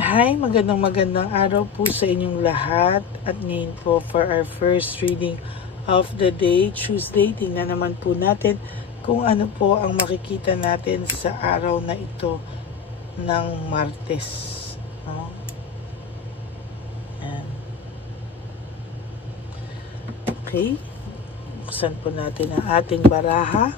Hi, magandang araw po sa inyong lahat. At ngayon po for our first reading of the day, Tuesday, tingnan naman po natin kung ano po ang makikita natin sa araw na ito ng Martes. No? Ayan. Okay, buksan po natin ang ating baraha.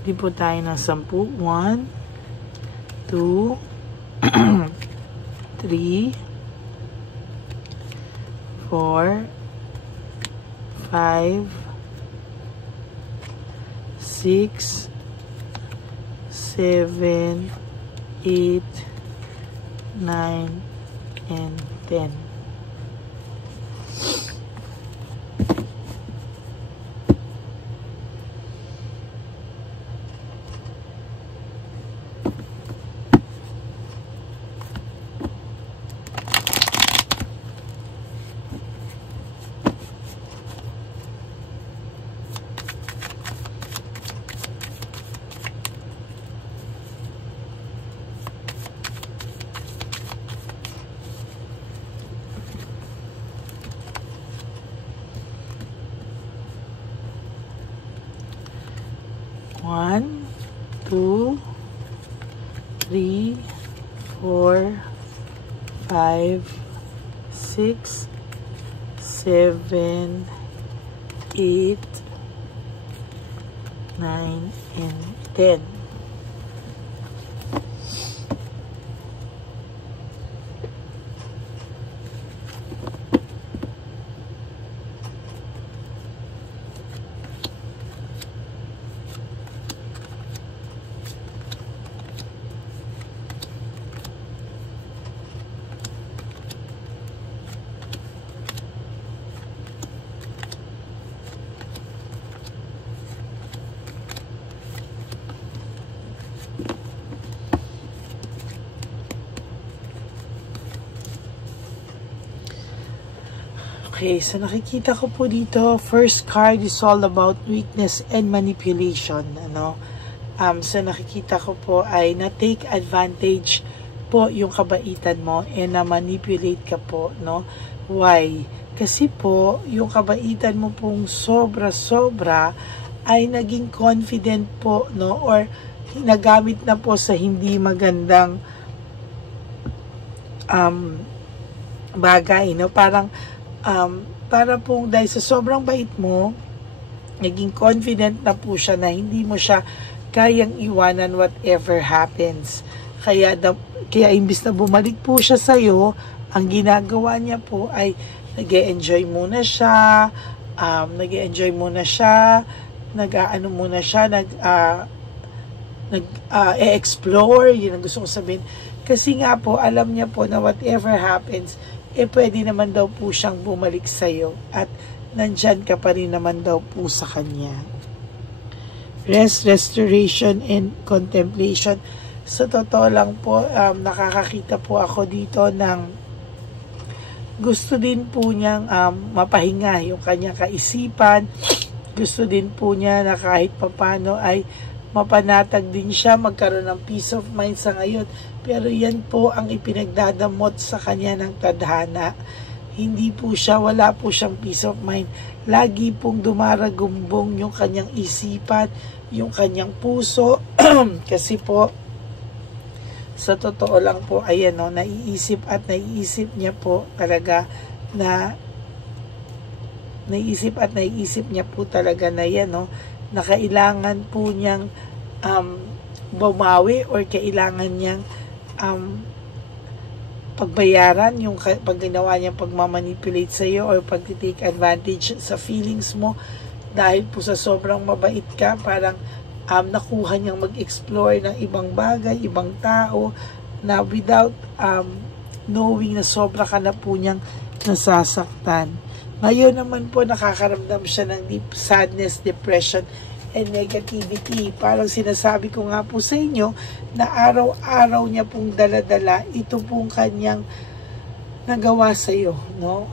Hindi po tayo ng 10. 1, 2, 3, 4, 5, 6, 7, 8, 9, and 10. One, 2, 3, 4, 5, 6, 7, 8, 9, and 10. Okay, so nakikita ko po dito, first card is all about weakness and manipulation. So nakikita ko po ay na-take advantage po yung kabaitan mo and na-manipulate ka po, no? Why? Kasi po, yung kabaitan mo pong sobra-sobra ay naging confident po, no? Or nagamit na po sa hindi magandang bagay, no? Para pong dahil sa sobrang bait mo, naging confident na po siya na hindi mo siya kayang iwanan whatever happens. Kaya imbis na bumalik po siya sa'yo, ang ginagawa niya po ay nag-e-enjoy muna siya, nag-e-explore, yun ang gusto ko sabihin. Kasi nga po, alam niya po na whatever happens, pwede naman daw po siyang bumalik sa'yo at nandyan ka pa rin naman daw po sa kanya. Rest, restoration, and contemplation. Sa totoo lang po, nakakakita po ako dito ng gusto din po niyang mapahinga yung kanyang kaisipan. Gusto din po niya na kahit papano ay mapanatag din siya, magkaroon ng peace of mind sa ngayon. Pero yan po ang ipinagdadamot sa kanya ng tadhana. Hindi po siya, wala po siyang peace of mind. Lagi pong dumaragumbong yung kanyang isipan, yung kanyang puso. Kasi po, sa totoo lang po, ayan o, naiisip niya po talaga na yan o, na kailangan po niyang bumawi or kailangan niyang pagbayaran yung pag ginawa niyang pagmamanipulate sa iyo or pag-take advantage sa feelings mo. dahil po sa sobrang mabait ka, parang nakuha niyang mag-explore ng ibang bagay, ibang tao, na without knowing na sobra ka na po niyang nasasaktan. Ngayon naman po nakakaramdam siya ng deep sadness, depression, and negativity. Parang sinasabi ko nga po sa inyo na araw-araw niya pong daladala ito pong kanyang nagawa sa iyo, no?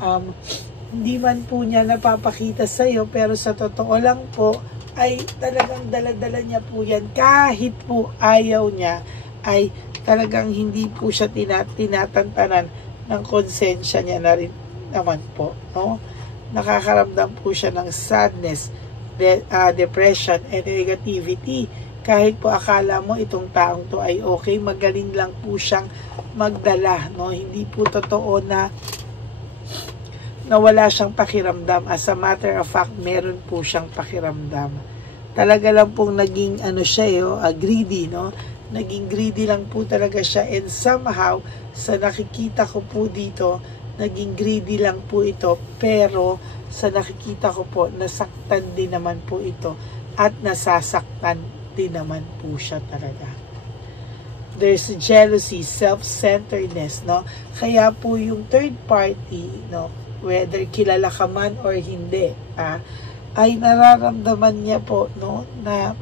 Hindi man po niya napapakita sa iyo, pero sa totoo lang po ay talagang daladala niya po yan. Kahit po ayaw niya, ay talagang hindi po siya tinatantanan ng konsensya niya na rin naman po, no? Nakakaramdam po siya ng sadness, depression, and negativity. Kahit po akala mo itong taong to ay okay, magaling lang po siyang magdala, no? Hindi po totoo na wala siyang pakiramdam. As a matter of fact, meron po siyang pakiramdam. Talaga lang pong naging siya, greedy, no? Naging greedy lang po talaga siya, and somehow sa nakikita ko po dito, naging greedy lang po ito, pero sa nakikita ko po, nasaktan din naman po ito at nasasaktan din naman po siya talaga. There's jealousy, self-centeredness, no? Kaya po yung third party, no, whether kilala ka man or hindi, ay nararamdaman niya po, no, na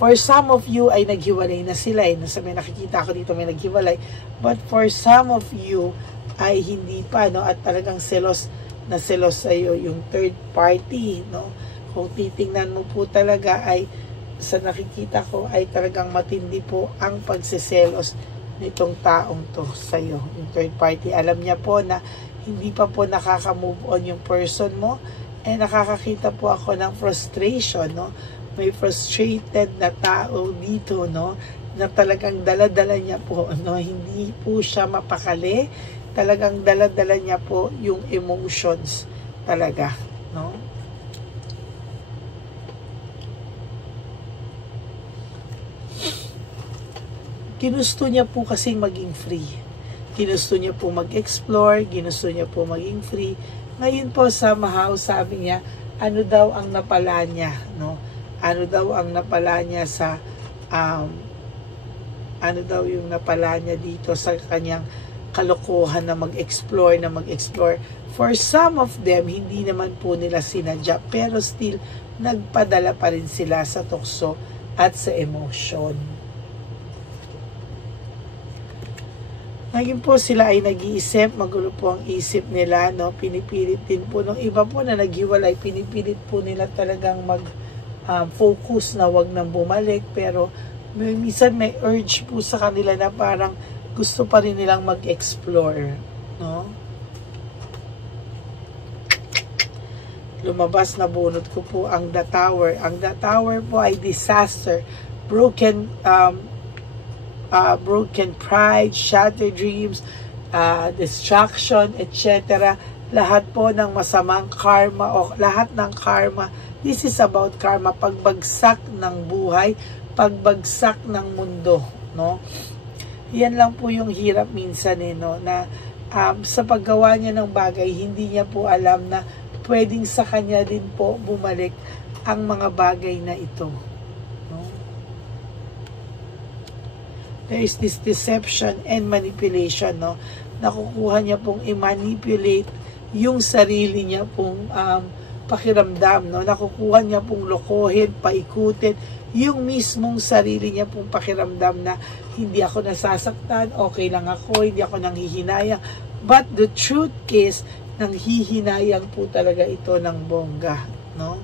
for some of you ay naghiwalay na sila, nasa may nakikita ko dito may naghiwalay, but for some of you ay hindi pa, no, at talagang selos na selos sa iyo yung third party, no? Kung titingnan mo po talaga ay sa nakikita ko ay talagang matindi po ang pagseselos nitong taong to sa iyo, yung third party. Alam niya po na hindi pa po nakaka-move on yung person mo, nakakakita po ako ng frustration, no? May frustrated na tao dito, no, na talagang dala-dala niya po, no, hindi po siya mapakali, talagang dala-dala niya po yung emotions talaga, no. Ginusto niya po kasing maging free. Ginusto niya po mag-explore, ginusto niya po maging free. Ngayon po somehow sabi niya, ano daw ang napala niya, no? Ano daw ang napala niya sa ano daw yung napala niya dito sa kanyang kalokohan na mag-explore. For some of them, hindi naman po nila sinadya, pero still nagpadala pa rin sila sa tukso at sa emotion. Ngayon po sila ay nag-iisip, magulo po ang isip nila, no? Pinipilit din po ng iba po na naghiwalay, pinipilit po nila talagang focus na wag nang bumalik, pero minsan may urge po sa kanila na parang gusto pa rin nilang mag-explore, no? Lumabas na bunot ko po ang The Tower. Ang The Tower po ay disaster, broken pride, shattered dreams, destruction, etc. Lahat po ng masamang karma o lahat ng karma. This is about karma, pagbagsak ng buhay, pagbagsak ng mundo, no? Yan lang po yung hirap minsan, no, na sa paggawa niya ng bagay, hindi niya po alam na pwedeng sa kanya din po bumalik ang mga bagay na ito, no? There is this deception and manipulation, no? Nakukuha niya pong i-manipulate yung sarili niya pong pakiramdam, no? Nakukuha niya pong lokohin, paikutin yung mismong sarili niya pong pakiramdam na hindi ako nasasaktan, okay lang ako, hindi ako nanghihinayang. But the truth is, nanghihinayang po talaga ito ng bongga, no?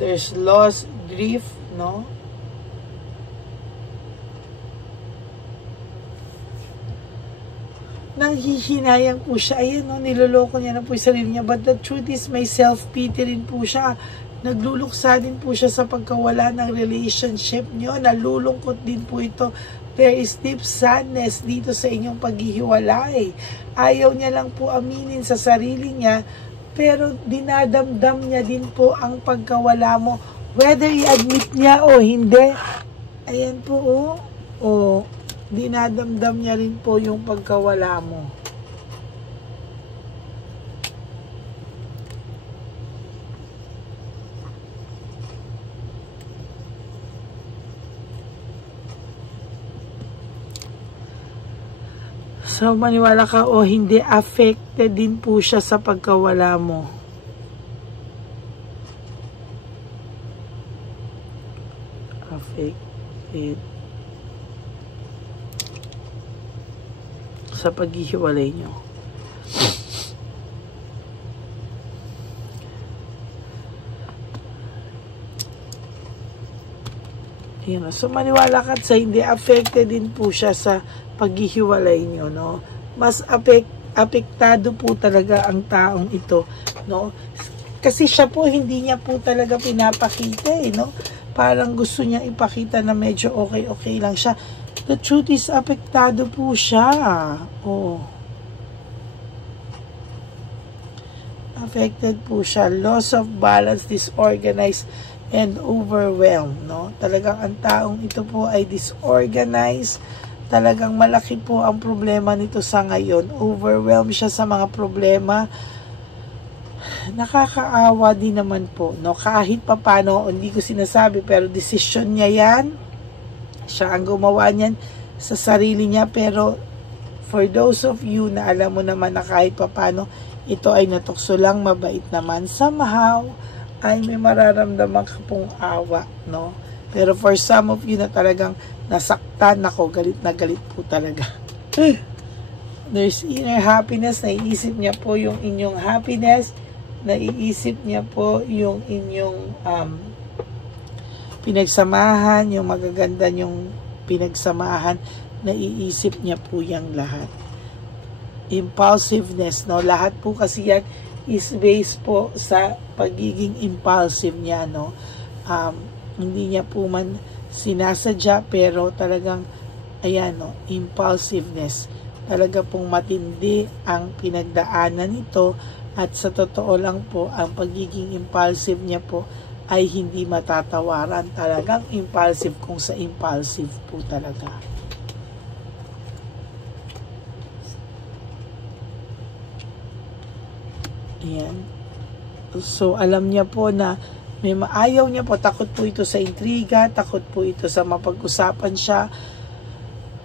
There's loss, grief, no? Nanghihinayang po siya. Ayan, no, niloloko niya na po yung sarili niya. But the truth is, may self-pity rin po siya. Nagluluksa din po siya sa pagkawala ng relationship niyo. Nalulungkot din po ito. There is deep sadness dito sa inyong paghihiwalay. Ayaw niya lang po aminin sa sarili niya, pero dinadamdam niya din po ang pagkawala mo. Whether i-admit niya o hindi. Ayan po, oh. Dinadamdam niya rin po yung pagkawala mo. So, maniwala ka o hindi, affected din po siya sa pagkawala mo. Affected sa paghihiwalay nyo. Ayan, so maniwala ka sa hindi, affected din po siya sa paghihiwalay nyo, no? Mas apektado po talaga ang taong ito, no? Kasi siya po, hindi niya po talaga pinapakita, no? Parang gusto niya ipakita na medyo okay lang siya. The truth is, apektado po siya. Oh. Affected po siya. Loss of balance, disorganized, and overwhelmed, no? Talagang ang taong ito po ay disorganized. Talagang malaki po ang problema nito sa ngayon. Overwhelmed siya sa mga problema. Nakakaawa din naman po, no? Kahit papano, hindi ko sinasabi, pero decision niya yan. Siya ang gumawa niyan sa sarili niya. Pero for those of you na alam mo naman na kahit papano, ito ay natukso lang, mabait naman, somehow ay may mararamdaman ka pong awa, no? Pero for some of you na talagang nasaktan ako, galit na galit po talaga. There's inner happiness, naiisip niya po yung inyong happiness, naiisip niya po yung inyong pinagsamahan, yung magaganda yung pinagsamahan, naiisip niya po yung lahat. Impulsiveness, no? Lahat po kasi yan is based po sa pagiging impulsive niya, no? Hindi niya po man sinasadya, pero talagang, ayan, no? Impulsiveness. Talaga pong matindi ang pinagdaanan nito, at sa totoo lang po, ang pagiging impulsive niya po ay hindi matatawaran. Talagang impulsive kung sa impulsive po talaga. Ayan. So, alam niya po na may maayaw niya po. Takot po ito sa intriga. Takot po ito sa mapag-usapan siya.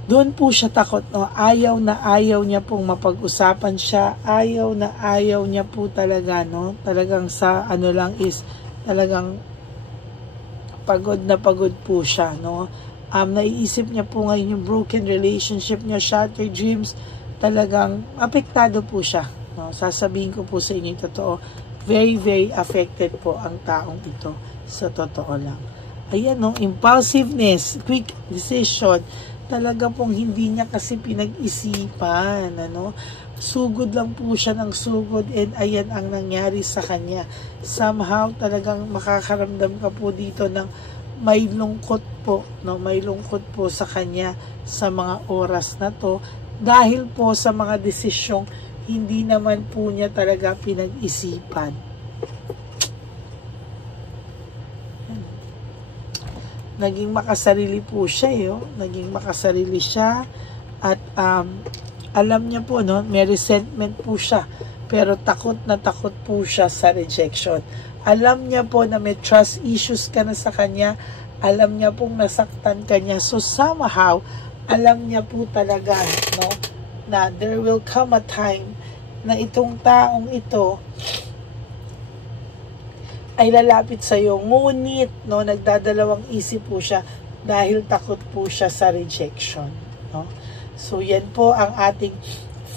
Doon po siya takot, no? Ayaw na ayaw niya pong mapag-usapan siya. Ayaw na ayaw niya po talaga, no? Talagang sa ano lang is, talagang pagod na pagod po siya, no? Naiisip niya po ngayon yung broken relationship niya, shattered dreams. Talagang apektado po siya. No, sasabihin ko po sa inyo yung totoo, very, very affected po ang taong ito sa totoo lang. Ayan, no, impulsiveness, quick decision, talaga pong hindi niya kasi pinag-isipan, ano, sugod lang po siya ng sugod, and ayan ang nangyari sa kanya. Somehow, talagang makakaramdam ka po dito ng may lungkot po, no, may lungkot po sa kanya sa mga oras na to, dahil po sa mga desisyong hindi naman po niya talaga pinag-isipan. Naging makasarili po siya, naging makasarili siya, at alam niya po, no, may resentment po siya, pero takot na takot po siya sa rejection. Alam niya po na may trust issues ka na sa kanya, alam niya pong nasaktan ka niya, so somehow alam niya po talaga, no, na there will come a time na itong taong ito ay lalapit sa iyo. Ngunit, no, nagdadalawang isip po siya dahil takot po siya sa rejection, no? So, yan po ang ating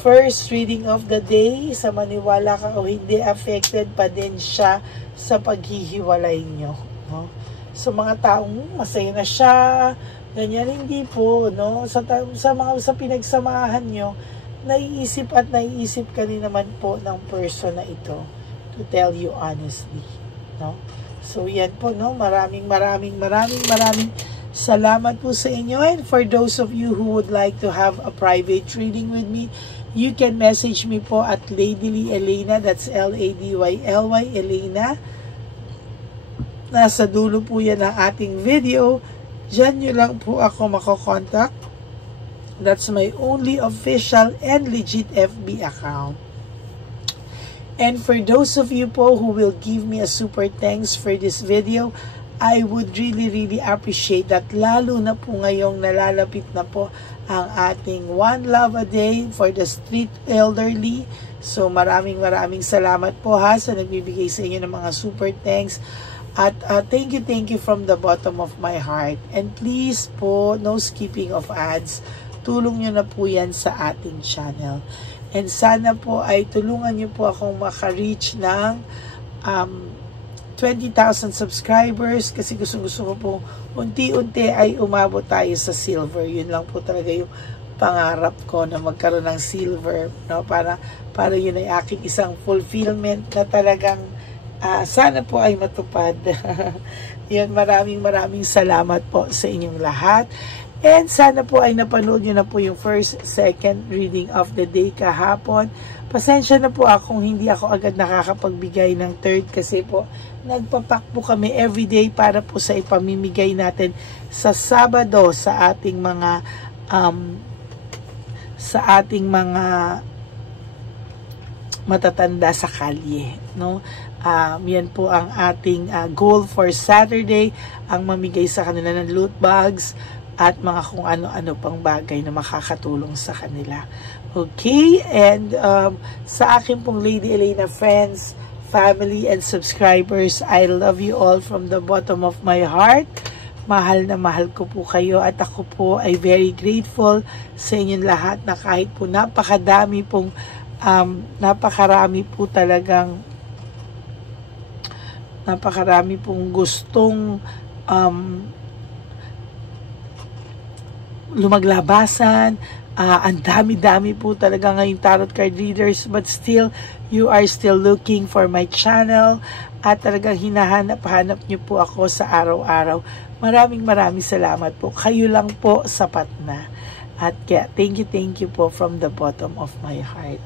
first reading of the day. Sa maniwala ka o hindi, affected pa din siya sa paghihiwalay nyo, no? So, mga taong masaya na siya, ganyan, hindi po, no? Sa pinagsamahan nyo, naiisip at naiisip ka rin naman po ng person na ito, to tell you honestly, no? So, yan po, no? Maraming salamat po sa inyo. And for those of you who would like to have a private reading with me, you can message me po at Ladyly Elena, that's L-A-D-Y-L-Y, Elena. Nasa dulo po yan ang ating video. Diyan nyo lang po ako makokontak. That's my only official and legit FB account. And for those of you po who will give me a super thanks for this video, I would really appreciate that, lalo na po ngayong nalalapit na po ang ating One Love a Day for the street elderly. So maraming salamat po sa nagbibigay sa inyo ng mga super thanks. At thank you from the bottom of my heart. And please po, no skipping of ads. Tulong nyo na po yan sa ating channel. And sana po ay tulungan nyo po akong maka-reach ng 20,000 subscribers, kasi gusto ko po unti-unti ay umabot tayo sa silver. Yun lang po talaga yung pangarap ko, na magkaroon ng silver, no? Para yun ay aking isang fulfillment na talagang sana po ay matupad. Yun, maraming salamat po sa inyong lahat. And sana po ay napanood nyo na po yung first, second reading of the day kahapon. Pasensya na po kung hindi ako agad nakakapagbigay ng third, kasi po nagpapak po kami everyday para po sa ipamimigay natin sa Sabado sa ating mga matatanda sa kalye, no? Yan po ang ating goal for Saturday, ang mamigay sa kanila ng loot bags at mga kung ano-ano pang bagay na makakatulong sa kanila. Okay? And sa akin pong Lady Elena friends, family, and subscribers, I love you all from the bottom of my heart. Mahal na mahal ko po kayo, at ako po ay very grateful sa inyong lahat, na kahit po napakarami pong gustong lumaglabasan, ang dami-dami po talaga ngayong tarot card readers, but still, you are still looking for my channel, at talagang hinahanap-hanap nyo po ako sa araw-araw. Maraming salamat po. Kayo lang po sapat na. At kaya, thank you po from the bottom of my heart.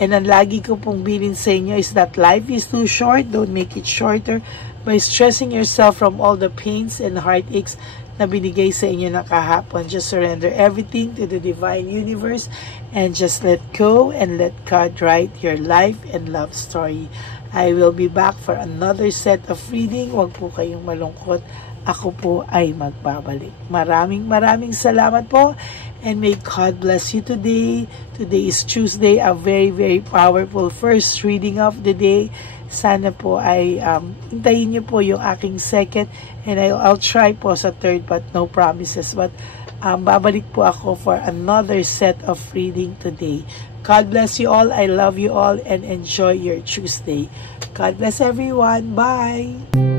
And ang lagi ko pong bilin sa inyo is that life is too short. Don't make it shorter by stressing yourself from all the pains and heartaches na binigay sa inyo na kahapon. Just surrender everything to the divine universe and just let go and let God write your life and love story. I will be back for another set of reading. Huwag po kayong malungkot. Ako po ay magbabalik. Maraming salamat po, and may God bless you today. Today is Tuesday, a very powerful first reading of the day. Sana po ay hintayin niyo po yung aking second, and I'll try po sa third, but no promises. But babalik po ako for another set of reading today. God bless you all. I love you all, and enjoy your Tuesday. God bless everyone. Bye!